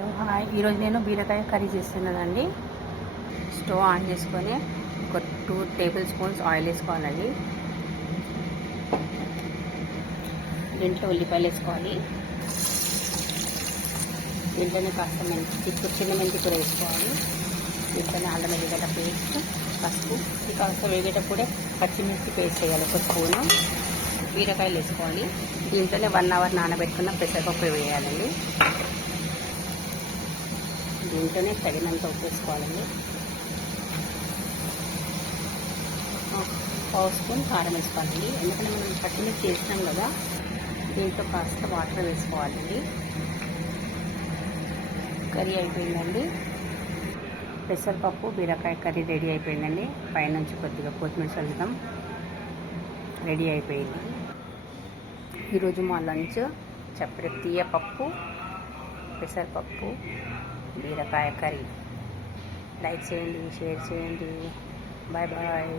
Hello hi, ఈరోజు నేను బీరకాయ కర్రీ చేస్తున్నానండి. స్టవ్ ఆన్ చేసుకొని ఒక 2 టేబుల్ స్పూన్స్ ఆయిల్ వేసుకోవాలండి. దీంట్లో ఉల్లిపాయలు వేసుకోవాలి. దీంట్లోనే కాస్త చిన్న మెంతి కూర వేసుకోవాలి. దీంట్లోనే అల్లం వెల్లిగడ్డ పేస్ట్, పసుపు, ఇది కాస్త వేగేటప్పుడే పచ్చిమిర్చి పేస్ట్ వేయాలి ఒక స్పూను. బీరకాయలు వేసుకోవాలి. దీంట్లోనే 1 అవర్ నానబెట్టుకున్న పెసరపప్పు వేయాలండి. దీంట్లోనే తగినంత ఉప్పు వేసుకోవాలండి. పావు స్పూన్ కారం వేసుకోవాలండి. ఎందుకంటే మనం పచ్చిమిర్చి చేసినాం కదా, దీంట్లో కాస్త వాటర్ వేసుకోవాలండి. కర్రీ అయిపోయిందండి. పెసరపప్పు బీరకాయ కర్రీ రెడీ అయిపోయిందండి. పైనుంచి కొద్దిగా కొత్తిమీర చల్లుతాం. రెడీ అయిపోయింది. ఈరోజు మా లంచ్ తీయపప్పు, పెసరపప్పు, బీరకాయ కర్రీ. లైక్ చేయండి, షేర్ చేయండి. Bye bye.